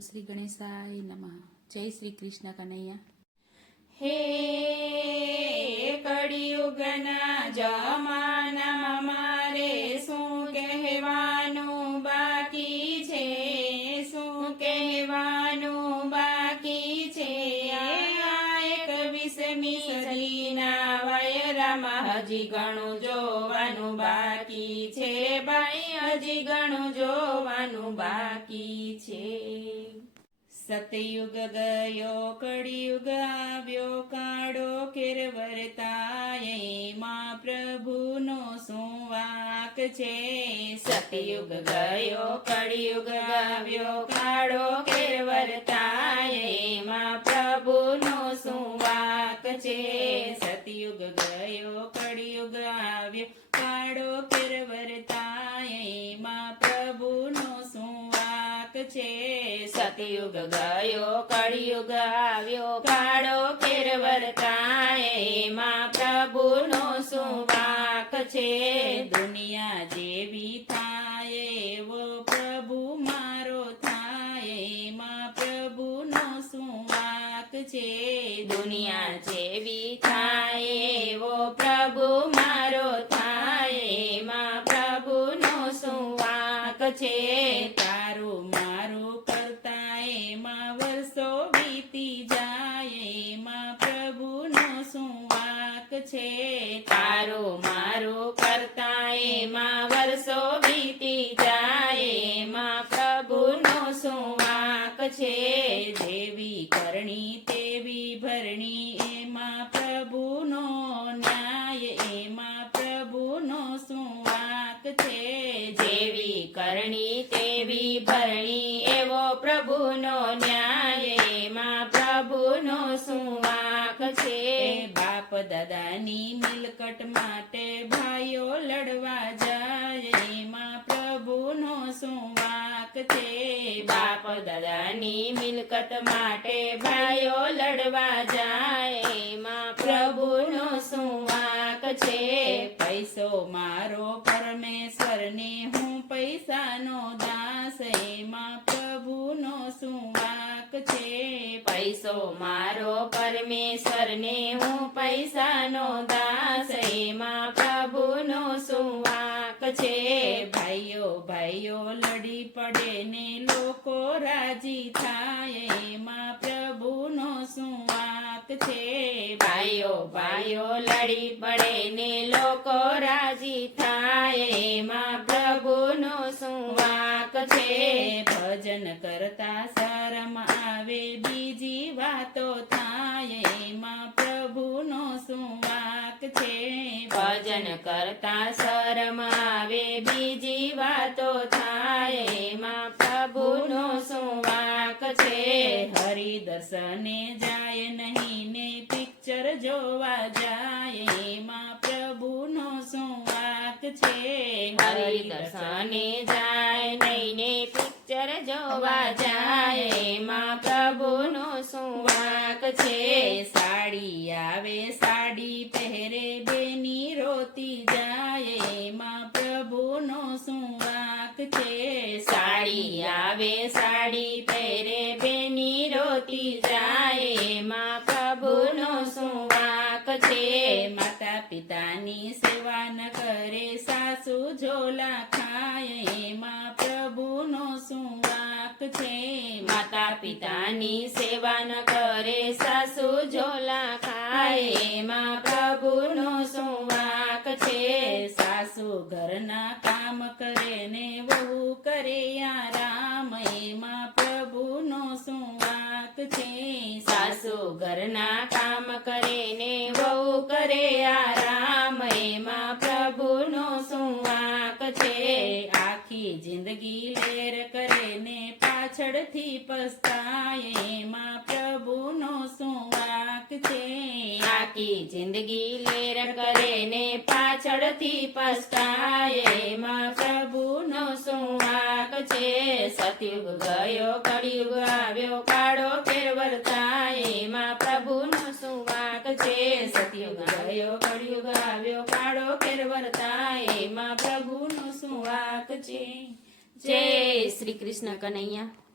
શ્રી ગણેશાય નમઃ. જય શ્રી કૃષ્ણ કનૈયા. હે કળિયુગના જમાનામાં મારે શું કહેવાનું બાકી છે, શું કહેવાનું બાકી છે. આ 21મી સદીના વાયરામાં હજી ઘણું જોવાનું બાકી છે ભાઈ, હજી ઘણું જોવાનું બાકી છે. સતયુગ ગયો કળિયુગ આવ્યો, કાળો કેર વર્તાય, એમાં પ્રભુનો શું વાંક છે. સતયુગ ગયો કળિયુગ આવ્યો, કાળો કેર વર્તાય, એમાં પ્રભુનો શું વાંક છે. સતયુગ ગયો કળિયુગ આવ્યો, કાળો કેર વર્તાય, એમાં પ્રભુનો શું વાંક છે. સતયુગ ગયો કળિયુગ આવ્યો, કાળો કેર વર્તાય, એમાં પ્રભુનો શું વાંક છે. દુનિયા જેવી થાય એવો પ્રભુ મારો થાય, એમાં પ્રભુનો શું વાંક છે. દુનિયા જેવી થાય એવો પ્રભુ મારો થાય, એમાં પ્રભુનો શું વાંક છે. તારું મારું કરતા એમાં વર્ષો વીતી જાય, એમાં પ્રભુનો શું વાંક છે. તારું મારું કરતા એમાં વર્ષો વીતી જાય, એમાં પ્રભુનો શું વાંક છે. જેવી કરણી તેવી ભરણી, એમાં પ્રભુનો ન્યાય, એમાં પ્રભુનો શું વાંક છે. જેવી કરણી તેવી ભરણી, એવો પ્રભુનો ન્યાય, એમાં પ્રભુનો શું વાંક છે. બાપ દાદાની મિલકત માટે ભાઈઓ લડવા જાય, એમાં પ્રભુનો શું વાંક છે. બાપ દાદાની મિલકત માટે ભાઈઓ લડવા જાય, એમાં પ્રભુનો શું વાંક છે. પૈસો મારો પરમેશ્વરને હું પૈસાનો દાસ, એમાં પ્રભુનો શું વાંક છે. પૈસો મારો પરમેશ્વરને હું પૈસાનો દાસ, એમાં પ્રભુનો શું વાંક છે. ભાઈઓ ભાઈઓ લડી પડે ને લોકો રાજી થાય, એમાં પ્રભુનો શું વાંક છે. ભાઈઓ ભાઈઓ લડી પડે ને લોકો રાજી થાય, એમાં પ્રભુનો શું વાંક છે. ભજન કરતા શરમ આવે બીજી વાતો થાય, એમાં પ્રભુનો શું વાંક છે. ભજન કરતા શરમ આવે બીજી વાતો થાય, એમાં પ્રભુનો શું વાંક છે. હરિ દર્શને જાય નહીં ને પિક્ચર જોવા જાય, એમાં પ્રભુનો શું વાંક છે. હરિ દર્શને જાય નહીં ને પિક્ચર જોવા જાય, એમાં પ્રભુનો શું વાંક છે. સાડી આવે સાડી પહેરે બેની રોતી જાય, એમાં પ્રભુનો શું વાંક છે. સાડી આવે સાડી પહેરે બેની રોતી જાય, એમાં પ્રભુનો શું વાંક છે. માતા પિતાની સેવા ન કરે સાસુ ઝોલા ખાય, એમાં પ્રભુનો શું વાંક છે. માતા પિતાની સેવા ન કરે સાસુ ઝોલા ખાય, એમાં પ્રભુનો શું વાંક છે. સાસુ ઘરના કામ કરે ને વહુ કરે આરામ, એમાં પ્રભુનો શું વાંક છે. સાસુ ઘરના કામ કરે ને વહુ કરે આરામ, એમાં પ્રભુનો શું વાંક છે. આખી જિંદગી લેર કરે ને પાછળથી પસ્તાય, એમાં પ્રભુનો શું વાંક છે. આખી જિંદગી લેર કરે ને પાછળથી પસ્તાય, એમાં પ્રભુનો શું વાંક છે. સતયુગ ગયો કળિયુગ આવ્યો, કાળો કેર વર્તાય, એમાં પ્રભુનો શું વાંક છે. સતયુગ ગયો કળિયુગ આવ્યો, કાળો કેર વર્તાય, એમાં પ્રભુનો શું વાંક છે. જય શ્રી કૃષ્ણ કનૈયા.